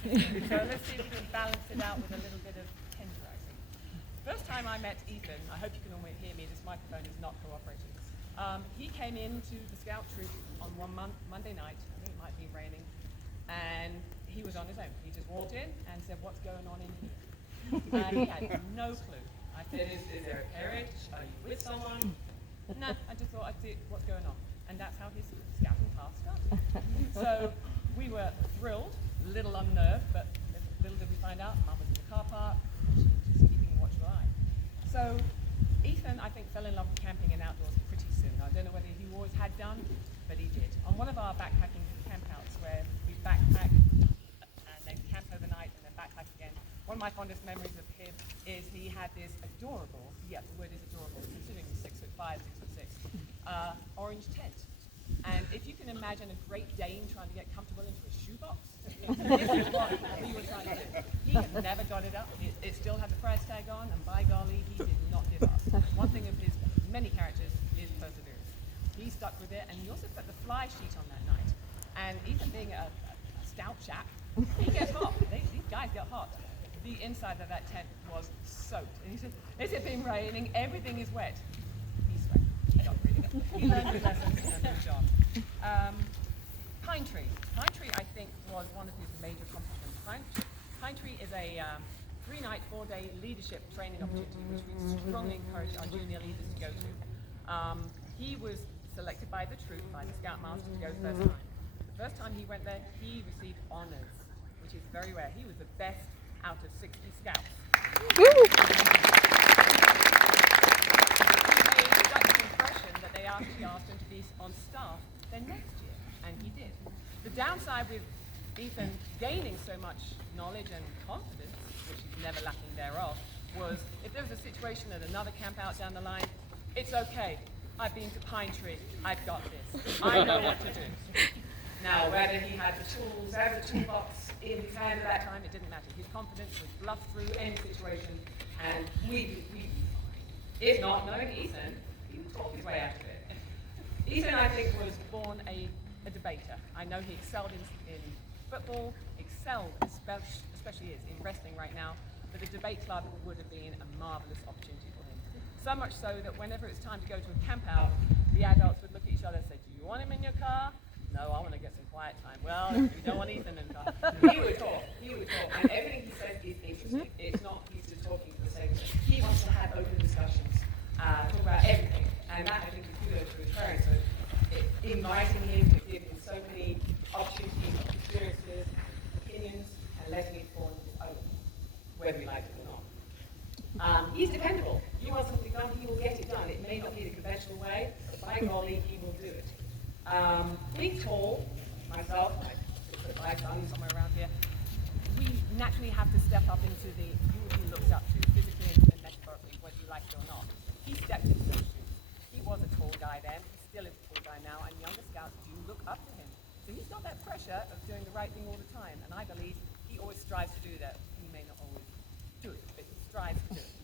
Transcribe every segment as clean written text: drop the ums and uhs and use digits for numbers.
So let's see if we can balance it out with a little bit of tenderizing. First time I met Ethan, I hope you can all hear me, this microphone is not cooperating. He came into the Scout troop on one Monday night, I think it might be raining, and he was on his own. He just walked in and said, "What's going on in here?" And he had no clue. I said, is there a carriage? Are you with someone? No, I just thought I'd see what's going on. And that's how his scouting path started. So we were thrilled, a little unnerved, but little did we find out, Mum was in the car park, she was just keeping a watchful eye. So Ethan, I think, fell in love with camping and outdoors pretty soon. I don't know whether he always had done, but he did. On one of our backpacking campouts where we backpack and then camp overnight and then backpack again, one of my fondest memories of him is he had this adorable, yeah, the word is adorable, considering he's 6'5", 6'6", orange tent. And if you can imagine a Great Dane trying to get comfortable into a shoebox, this is what we were trying to do. He had never got it up. It still had the price tag on, and by golly, he did not give up. One thing of his many characters is perseverance. He stuck with it, and he also put the fly sheet on that night. And even being a stout chap, he gets hot. These guys get hot. The inside of that tent was soaked. And he said, "Has it been raining? Everything is wet." He sweat. He got really good. He learned his lessons and moved on. Pine Tree. Pine Tree, I think, was one of his major accomplishments. Pine Tree is a 3-night, 4-day leadership training opportunity, which we strongly encourage our junior leaders to go to. He was selected by the troop, by the Scoutmaster, to go the first time. The first time he went there, he received honors, which is very rare. He was the best out of 60 scouts. He made such an impression that they actually asked him to be on staff then next year, and he did. The downside with Ethan gaining so much knowledge and confidence, which he's never lacking thereof, was if there was a situation at another camp out down the line, it's okay. I've been to Pine Tree. I've got this. I know what to do. Now, whether he had the tools out of the toolbox in his hand at that time, it didn't matter. His confidence was bluffed through any situation, and we'd be fine. If not, knowing Ethan, he would talk his way out of it. Ethan, I think, was born a debater. I know he excelled in football, excelled, especially is in wrestling right now, but the debate club would have been a marvelous opportunity for him. So much so that whenever it's time to go to a camp out, the adults would look at each other and say, "Do you want him in your car?" "No, I want to get some quiet time." "Well, you don't want Ethan in the car." He would talk, and everything he says is interesting. It's not he's just talking for the sake of it. He wants to have open discussions, talk about everything, and that I think is kudos to his parents. So inviting him to give him so many opportunities, experiences, opinions, and letting it form his own, whether we like it or not. He's dependable. You want something done, he will get it done. It may not be the conventional way, but by golly, he will do it. Being tall, myself, my son somewhere around here, we naturally have to step up into the who he looks up to, physically and metaphorically, whether you like it or not. He stepped into those shoes. He was a tall guy then, he still is a tall guy now, and younger scouts do look up to him. So he's got that pressure of doing the right thing all the time, and I believe he always strives to do that. He may not always do it, but he strives to do it.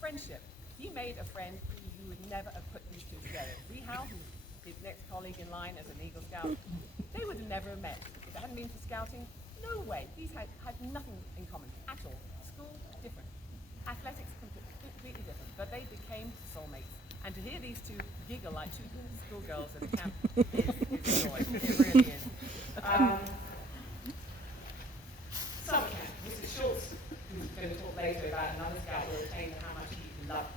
Friendship. He made a friend who you would never have put these two together. Lee Howe, who's his next colleague in line as an Eagle Scout, they would have never met. If it hadn't been for scouting, no way. These had nothing in common at all. School, different. Athletics, completely different. But they became soulmates. And to hear these two giggle like two schoolgirls at a camp is joy. It really is. Summer camp. Mr. Schultz, who's going to talk later about another scout, will retain how much he loved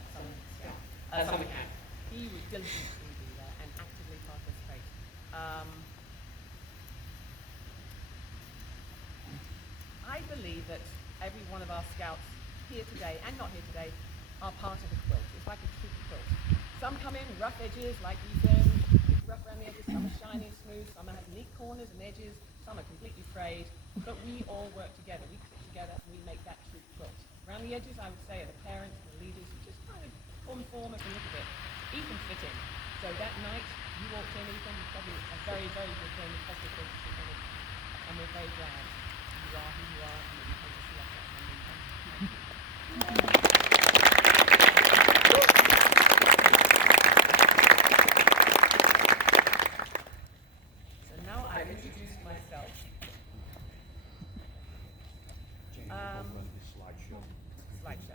summer camp. He was diligently be there and actively participate. I believe that every one of our scouts here today and not here today are part of a quilt. It's like a troop quilt. Some come in rough edges like Ethan, rough around the edges, some are shiny and smooth, some have neat corners and edges, some are completely frayed, but we all work together. We stick together and we make that troop quilt. Around the edges, I would say, are the parents and the leaders who just kind of form us a little bit. Ethan fit in. So that night, you walked in, Ethan, probably a very, very good thing, positive thing to see from it. And we're very glad you are who you are and that you came to see us at Monday. So now I've introduced myself. Open the slideshow. Slideshow.